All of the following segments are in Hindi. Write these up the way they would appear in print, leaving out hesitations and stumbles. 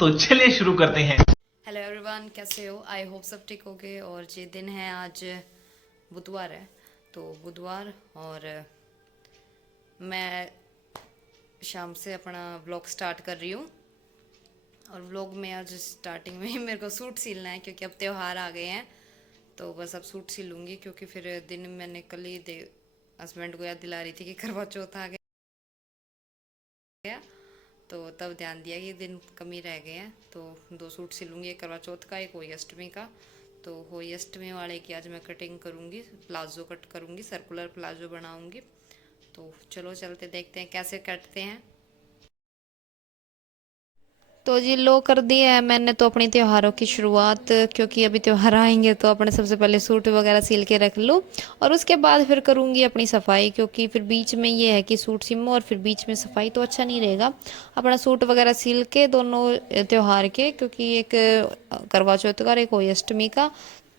तो चलिए शुरू करते हैं। हेलो एवरीवन, कैसे हो? आई होप सब ठीक होगे। और ये दिन है, आज बुधवार है। तो बुधवार और मैं शाम से अपना व्लॉग स्टार्ट कर रही हूँ। और व्लॉग में आज स्टार्टिंग में ही मेरे को सूट सिलना है, क्योंकि अब त्योहार आ गए हैं। तो बस अब सूट सिलूँगी, क्योंकि फिर दिन में मैंने कल ही हस्बैंड को याद दिला रही थी कि करवा चौथ आ गया। तो तब ध्यान दिया कि दिन कम ही रह गए हैं। तो 2 सूट सिलूँगी, एक करवा चौथ का, एक होली अष्टमी का। तो होली अष्टमी वाले की आज मैं कटिंग करूँगी, प्लाजो कट करूँगी, सर्कुलर प्लाजो बनाऊँगी। तो चलो चलते देखते हैं कैसे कटते हैं। तो जी लो कर दिया है मैंने तो अपनी त्योहारों की शुरुआत, क्योंकि अभी त्योहार आएंगे तो अपने सबसे पहले सूट वगैरह सिल के रख लूँ। और उसके बाद फिर करूँगी अपनी सफाई, क्योंकि फिर बीच में ये है कि सूट सिमो और फिर बीच में सफाई तो अच्छा नहीं रहेगा। अपना सूट वगैरह सिल के दोनों त्योहार के, क्योंकि एक करवा चौथ का और एक होली अष्टमी का,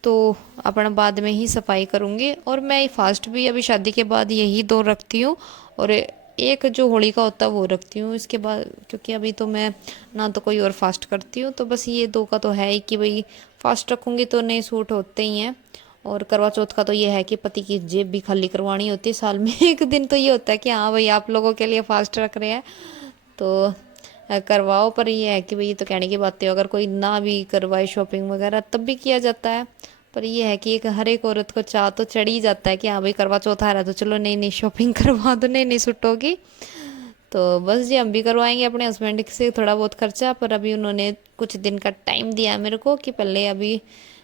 तो अपना बाद में ही सफाई करूँगी। और मैं फास्ट भी अभी शादी के बाद यही 2 रखती हूँ। और एक जो होली का होता है वो रखती हूँ इसके बाद, क्योंकि अभी तो मैं ना तो कोई और फास्ट करती हूँ। तो बस ये 2 का तो है ही कि भाई फास्ट रखूँगी तो नए सूट होते ही हैं। और करवा चौथ का तो ये है कि पति की जेब भी खाली करवानी होती है साल में एक दिन। तो ये होता है कि हाँ भाई आप लोगों के लिए फास्ट रख रहे हैं तो करवाओ। पर ये है कि भाई ये तो कहने की बात है, अगर कोई ना भी करवाए शॉपिंग वगैरह तब भी किया जाता है। पर ये है कि एक हर एक औरत को चाह तो चढ़ ही जाता है कि हाँ भाई करवा चौथ आ रहा है तो चलो नई नई शॉपिंग करवा दो, नई नई सूटों की। तो बस जी हम भी करवाएंगे अपने हस्बैंड से थोड़ा बहुत खर्चा। पर अभी उन्होंने कुछ दिन का टाइम दिया है मेरे को कि पहले अभी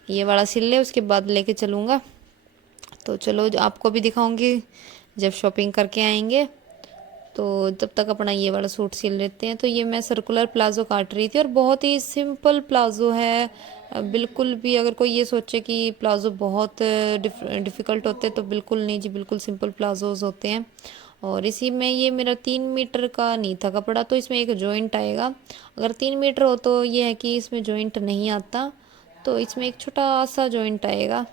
ये वाला सिल ले, उसके बाद लेके चलूँगा। तो चलो आपको भी दिखाऊंगी जब शॉपिंग करके आएंगे। तो तब तक अपना ये वाला सूट सिल लेते हैं। तो ये मैं सर्कुलर प्लाज़ो काट रही थी और बहुत ही सिंपल प्लाज़ो है। बिल्कुल भी अगर कोई ये सोचे कि प्लाज़ो बहुत डिफ़िकल्ट होते हैं तो बिल्कुल नहीं जी, बिल्कुल सिंपल प्लाज़ोज़ होते हैं। और इसी में ये मेरा 3 मीटर का नहीं था कपड़ा, तो इसमें एक जॉइंट आएगा। अगर 3 मीटर हो तो ये है कि इसमें जॉइंट नहीं आता, तो इसमें एक छोटा सा जॉइंट आएगा।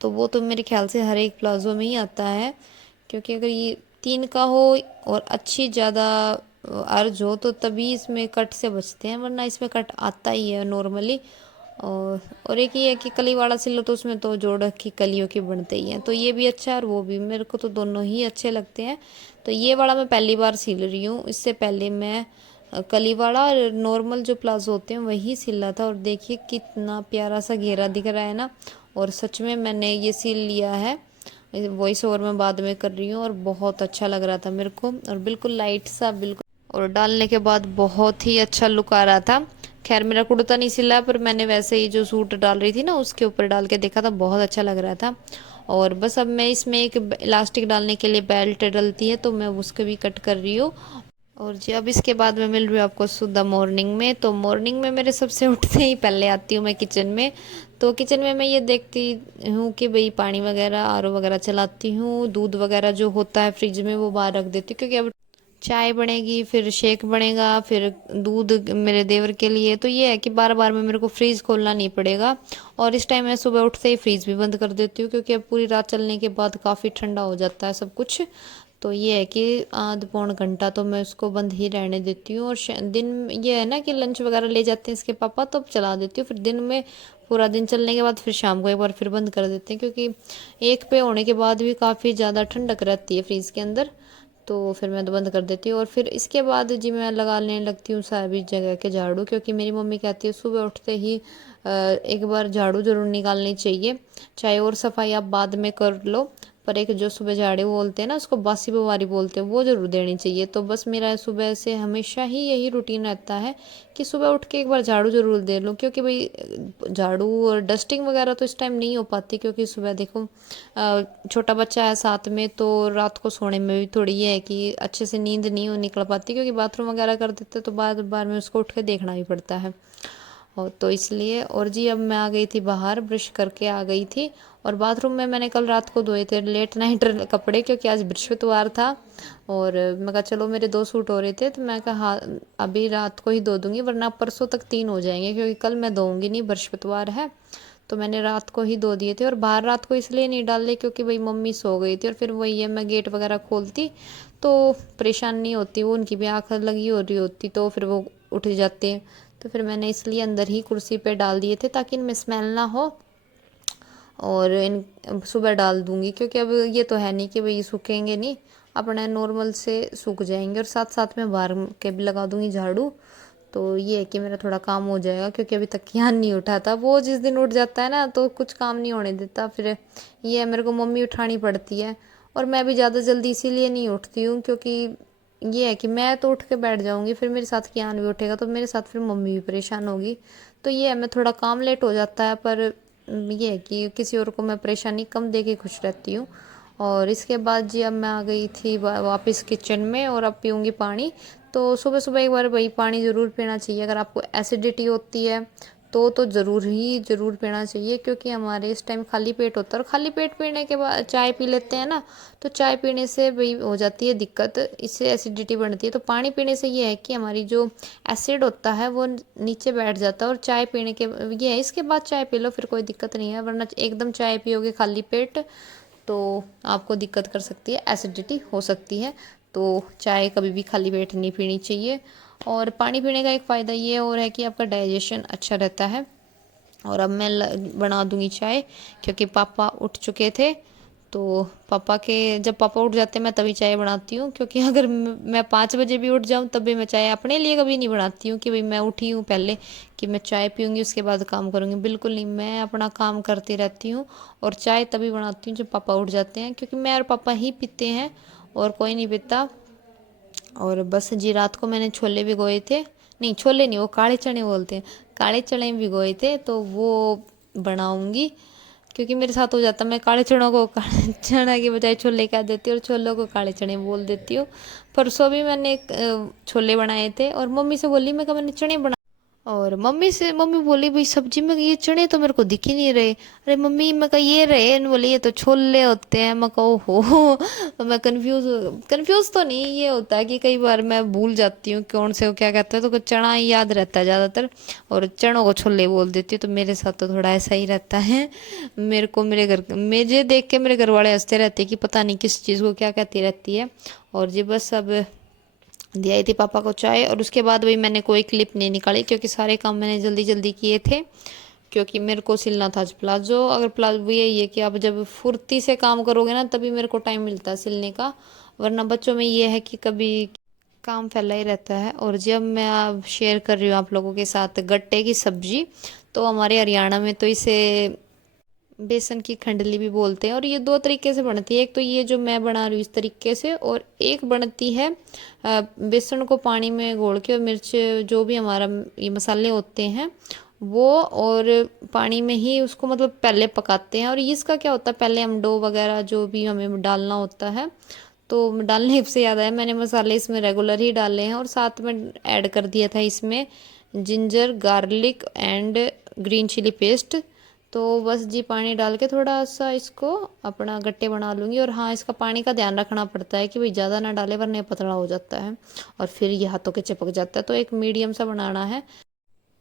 तो वो तो मेरे ख्याल से हर एक प्लाज़ो में ही आता है, क्योंकि अगर ये 3 का हो और अच्छी ज़्यादा अर्ज हो तो तभी इसमें कट से बचते हैं, वरना इसमें कट आता ही है नॉर्मली। और एक ये है कि कली वाला सिलो तो उसमें तो जोड़ की कलियों के बनते ही हैं। तो ये भी अच्छा है और वो भी, मेरे को तो दोनों ही अच्छे लगते हैं। तो ये वाला मैं पहली बार सिल रही हूँ, इससे पहले मैं कली वाला और नॉर्मल जो प्लाजो होते हैं वही सिला था। और देखिए कितना प्यारा सा घेरा दिख रहा है ना। और सच में मैंने ये सिल लिया है, वॉइस ओवर में बाद में कर रही हूँ। और बहुत अच्छा लग रहा था मेरे को, और बिल्कुल लाइट सा, बिल्कुल। और डालने के बाद बहुत ही अच्छा लुक आ रहा था। खैर मेरा कुर्ता नहीं सिला, पर मैंने वैसे ही जो सूट डाल रही थी ना उसके ऊपर डाल के देखा था, बहुत अच्छा लग रहा था। और बस अब मैं इसमें एक इलास्टिक डालने के लिए बेल्ट डलती है, तो मैं उसको भी कट कर रही हूँ। और जी अब इसके बाद मैं मिल रही हूँ आपको सुधा मॉर्निंग में। तो मॉर्निंग में मेरे सबसे उठते ही पहले आती हूँ मैं किचन में। तो किचन में मैं ये देखती हूँ कि भाई पानी वगैरह आर ओ वगैरह चलाती हूँ, दूध वगैरह जो होता है फ्रिज में वो बाहर रख देती हूँ, क्योंकि अब चाय बनेगी, फिर शेक बनेगा, फिर दूध मेरे देवर के लिए। तो ये है कि बार बार में मेरे को फ्रीज़ खोलना नहीं पड़ेगा। और इस टाइम मैं सुबह उठते ही फ्रीज़ भी बंद कर देती हूँ, क्योंकि अब पूरी रात चलने के बाद काफ़ी ठंडा हो जाता है सब कुछ। तो ये है कि आध पौन घंटा तो मैं उसको बंद ही रहने देती हूँ। और दिन ये है ना कि लंच वगैरह ले जाते हैं इसके पापा, तो चला देती हूँ। फिर दिन में पूरा दिन चलने के बाद फिर शाम को एक बार फिर बंद कर देते हैं, क्योंकि एक पे होने के बाद भी काफ़ी ज़्यादा ठंडक रहती है फ्रीज़ के अंदर। तो फिर मैं तो बंद कर देती हूँ। और फिर इसके बाद जी मैं लगाने लगती हूँ सारी जगह के झाड़ू, क्योंकि मेरी मम्मी कहती है सुबह उठते ही एक बार झाड़ू जरूर निकालनी चाहिए। चाहे और सफाई आप बाद में कर लो, पर एक जो सुबह झाड़ू बोलते हैं ना, उसको बासी बवारी बोलते हैं, वो ज़रूर देनी चाहिए। तो बस मेरा सुबह से हमेशा ही यही रूटीन रहता है कि सुबह उठ के एक बार झाड़ू ज़रूर दे लूँ, क्योंकि भाई झाड़ू और डस्टिंग वगैरह तो इस टाइम नहीं हो पाती, क्योंकि सुबह देखो छोटा बच्चा है साथ में, तो रात को सोने में भी थोड़ी ये है कि अच्छे से नींद नहीं हो निकल पाती, क्योंकि बाथरूम वगैरह कर देते तो बार बार में उसको उठ के देखना भी पड़ता है। और तो इसलिए, और जी अब मैं आ गई थी बाहर, ब्रश करके आ गई थी। और बाथरूम में मैंने कल रात को धोए थे लेट नाइट कपड़े, क्योंकि आज बृहस्पतिवार था। और मैं कहा चलो मेरे 2 सूट हो रहे थे, तो मैं कहा हाँ अभी रात को ही धो दूंगी, वरना परसों तक 3 हो जाएंगे, क्योंकि कल मैं धोऊंगी नहीं, बृहस्पतिवार है। तो मैंने रात को ही धो दिए थे। और बाहर रात को इसलिए नहीं डाले क्योंकि भाई मम्मी सो गई थी, और फिर वही है मैं गेट वगैरह खोलती तो परेशान नहीं होती, वो उनकी भी आँख लगी हो रही होती, तो फिर वो उठ जाते हैं। तो फिर मैंने इसलिए अंदर ही कुर्सी पे डाल दिए थे ताकि इनमें स्मेल ना हो। और इन सुबह डाल दूँगी क्योंकि अब ये तो है नहीं कि भाई सूखेंगे नहीं, अपना नॉर्मल से सूख जाएंगे। और साथ साथ में बाहर के भी लगा दूँगी झाड़ू। तो ये है कि मेरा थोड़ा काम हो जाएगा क्योंकि अभी तक ध्यान नहीं उठा था। वो जिस दिन उठ जाता है ना तो कुछ काम नहीं होने देता। फिर ये मेरे को मम्मी उठानी पड़ती है। और मैं भी ज़्यादा जल्दी इसीलिए नहीं उठती हूँ क्योंकि ये है कि मैं तो उठ के बैठ जाऊँगी, फिर मेरे साथ कियान भी उठेगा तो मेरे साथ फिर मम्मी भी परेशान होगी। तो ये है, मैं थोड़ा काम लेट हो जाता है, पर ये है कि किसी और को मैं परेशानी कम दे के खुश रहती हूँ। और इसके बाद जी अब मैं आ गई थी वापस किचन में और अब पीऊँगी पानी। तो सुबह सुबह एक बार भाई पानी ज़रूर पीना चाहिए। अगर आपको एसिडिटी होती है तो ज़रूर पीना चाहिए क्योंकि हमारे इस टाइम खाली पेट होता है। और खाली पेट पीने के बाद चाय पी लेते हैं ना, तो चाय पीने से भाई हो जाती है दिक्कत, इससे एसिडिटी बढ़ती है। तो पानी पीने से ये है कि हमारी जो एसिड होता है वो नीचे बैठ जाता है। और चाय पीने के ये है, इसके बाद चाय पी लो फिर कोई दिक्कत नहीं है, वरना एकदम चाय पियोगे खाली पेट तो आपको दिक्कत कर सकती है, एसिडिटी हो सकती है। तो चाय कभी भी खाली पेट नहीं पीनी चाहिए। और पानी पीने का एक फ़ायदा ये और है कि आपका डाइजेशन अच्छा रहता है। और अब मैं बना दूंगी चाय क्योंकि पापा उठ चुके थे। तो जब पापा उठ जाते हैं मैं तभी चाय बनाती हूँ, क्योंकि अगर मैं 5 बजे भी उठ जाऊँ तब भी मैं चाय अपने लिए कभी नहीं बनाती हूँ कि भाई मैं उठी हूँ पहले कि मैं चाय पीऊँगी उसके बाद काम करूँगी। बिल्कुल नहीं, मैं अपना काम करती रहती हूँ और चाय तभी बनाती हूँ जब पापा उठ जाते हैं, क्योंकि मैं और पापा ही पीते हैं और कोई नहीं पीता। और बस जी रात को मैंने छोले भिगोए थे, नहीं छोले नहीं, वो काले चने बोलते हैं, काले चने भिगोए थे तो वो बनाऊंगी। क्योंकि मेरे साथ हो जाता, मैं काले चनों को काले चना की बजाय छोले कह देती हूँ और छोलों को काले चने बोल देती हूँ। परसों भी मैंने छोले बनाए थे और मम्मी से बोली, मैं कहा मैंने चने बना, और मम्मी बोली भाई सब्जी में ये चने तो मेरे को दिख ही नहीं रहे। अरे मम्मी, मैं कहा ये रहे, बोली ये तो छोले होते हैं। मैं कहा ओहो मैं कंफ्यूज तो नहीं, ये होता है कि कई बार मैं भूल जाती हूँ कौन से को क्या कहता है, तो चना ही याद रहता है ज़्यादातर और चनों को छोले बोल देती हूँ। तो मेरे साथ तो थोड़ा ऐसा ही रहता है। मुझे देख के मेरे घर वाले हंसते रहते हैं कि पता नहीं किस चीज़ को क्या कहती रहती है। और जी बस अब दिया थी पापा को चाय और उसके बाद भाई मैंने कोई क्लिप नहीं निकाली क्योंकि सारे काम मैंने जल्दी जल्दी किए थे। क्योंकि मेरे को सिलना था आज प्लाजो। अगर प्लाजो यही है कि आप जब फुर्ती से काम करोगे ना तभी मेरे को टाइम मिलता है सिलने का, वरना बच्चों में ये है कि कभी काम फैला ही रहता है। और जब मैं अब शेयर कर रही हूँ आप लोगों के साथ गट्टे की सब्जी, तो हमारे हरियाणा में तो इसे बेसन की खंडली भी बोलते हैं। और ये दो तरीके से बनती है, एक तो ये जो मैं बना रही हूँ इस तरीके से, और एक बनती है बेसन को पानी में घोल के और मिर्च जो भी हमारा ये मसाले होते हैं वो, और पानी में ही उसको मतलब पहले पकाते हैं। और इसका क्या होता है, पहले हम डो वगैरह जो भी हमें डालना होता है, तो डालने से याद आया मैंने मसाले इसमें रेगुलर ही डाले हैं और साथ में ऐड कर दिया था इसमें ginger garlic and green chilli paste. तो बस जी पानी डाल के थोड़ा सा इसको अपना गट्टे बना लूँगी। और हाँ, इसका पानी का ध्यान रखना पड़ता है कि भाई ज़्यादा ना डाले वरना पतला हो जाता है और फिर ये हाथों के चिपक जाता है। तो एक मीडियम सा बनाना है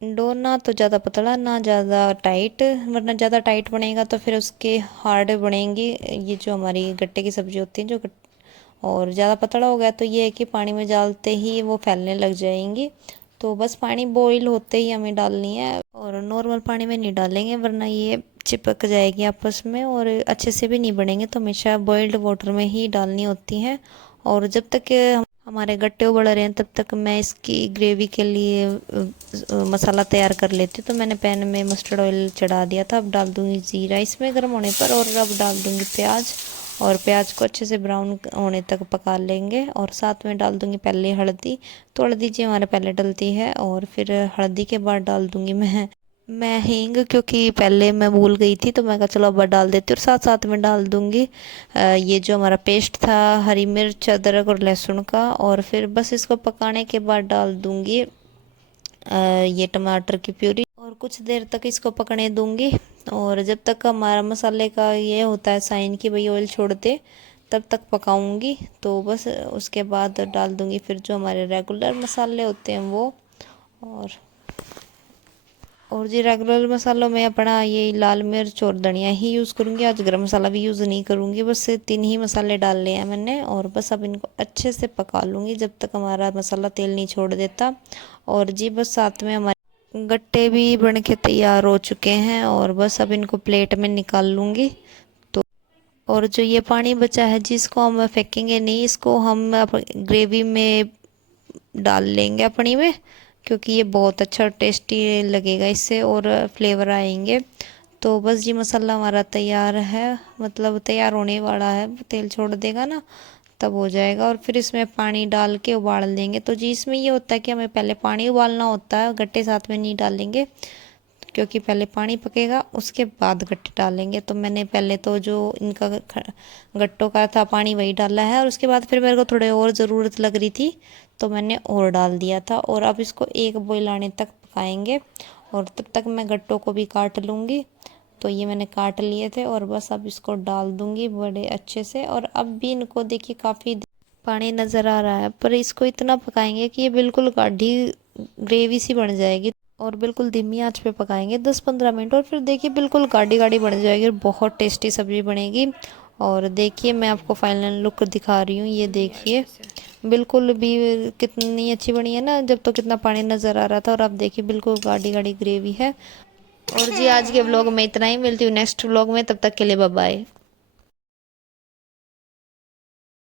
डो, ना तो ज़्यादा पतला ना ज़्यादा टाइट, वरना ज़्यादा टाइट बनेगा तो फिर उसके हार्ड बनेंगी ये जो हमारी गट्टे की सब्ज़ी होती है और ज़्यादा पतला हो गया तो ये है कि पानी में डालते ही वो फैलने लग जाएंगी। तो बस पानी बॉईल होते ही हमें डालनी है और नॉर्मल पानी में नहीं डालेंगे वरना ये चिपक जाएगी आपस में और अच्छे से भी नहीं बनेंगे। तो हमेशा बॉइल्ड वाटर में ही डालनी होती हैं। और जब तक हमारे गट्टे उबल रहे हैं तब तक मैं इसकी ग्रेवी के लिए मसाला तैयार कर लेती हूँ। तो मैंने पैन में मस्टर्ड ऑयल चढ़ा दिया था, अब डाल दूँगी ज़ीरा इसमें गर्म होने पर, और अब डाल दूँगी प्याज। और प्याज को अच्छे से ब्राउन होने तक पका लेंगे और साथ में डाल दूँगी पहले हल्दी। तो हल्दी जी हमारे पहले डलती है और फिर हल्दी के बाद डाल दूँगी मैं हींग, क्योंकि पहले मैं भूल गई थी तो मैं कहा चलो अब डाल देती हूँ। और साथ साथ में डाल दूँगी ये जो हमारा पेस्ट था हरी मिर्च अदरक और लहसुन का। और फिर बस इसको पकाने के बाद डाल दूँगी ये टमाटर की प्यूरी और कुछ देर तक इसको पकने दूंगी। और जब तक हमारा मसाले का ये होता है साइन कि भाई ऑयल छोड़ दे तब तक पकाऊंगी। तो बस उसके बाद डाल दूंगी फिर जो हमारे रेगुलर मसाले होते हैं वो। और और जी रेगुलर मसालों में अपना ये लाल मिर्च और धनिया ही यूज़ करूँगी, आज गरम मसाला भी यूज़ नहीं करूँगी। बस 3 ही मसाले डाल लिए हैं मैंने और बस अब इनको अच्छे से पका लूँगी जब तक हमारा मसाला तेल नहीं छोड़ देता। और जी बस साथ में हमारे गट्टे भी बन के तैयार हो चुके हैं और बस अब इनको प्लेट में निकाल लूँगी। तो और जो ये पानी बचा है जिसको हम फेंकेंगे नहीं, इसको हम ग्रेवी में डाल लेंगे अपनी में, क्योंकि ये बहुत अच्छा टेस्टी लगेगा इससे और फ्लेवर आएंगे। तो बस जी मसाला हमारा तैयार है, मतलब तैयार होने वाला है, तेल छोड़ देगा ना तब हो जाएगा। और फिर इसमें पानी डाल के उबाल देंगे। तो जी इसमें ये होता है कि हमें पहले पानी उबालना होता है, गट्टे साथ में नहीं डालेंगे क्योंकि पहले पानी पकेगा उसके बाद गट्टे डालेंगे। तो मैंने पहले तो जो इनका गट्टों का था पानी वही डाला है और उसके बाद फिर मेरे को थोड़े और ज़रूरत लग रही थी तो मैंने और डाल दिया था। और अब इसको एक बॉईल आने तक पकाएंगे और तब तक मैं गट्टों को भी काट लूँगी। तो ये मैंने काट लिए थे और बस अब इसको डाल दूँगी बड़े अच्छे से। और अब भी इनको देखिए काफ़ी पानी नज़र आ रहा है, पर इसको इतना पकाएंगे कि ये बिल्कुल गाढ़ी ग्रेवी सी बन जाएगी और बिल्कुल धीमी आंच पे पकाएंगे 10-15 मिनट। और फिर देखिए बिल्कुल गाढ़ी गाढ़ी बन जाएगी और बहुत टेस्टी सब्ज़ी बनेगी। और देखिए मैं आपको फाइनल लुक दिखा रही हूँ, ये देखिए बिल्कुल भी कितनी अच्छी बनी है ना, जब तो कितना पानी नज़र आ रहा था और अब देखिए बिल्कुल गाढ़ी गाढ़ी ग्रेवी है। और जी आज के व्लॉग में इतना ही, मिलती हूँ नेक्स्ट व्लॉग में, तब तक के लिए बाय बाय।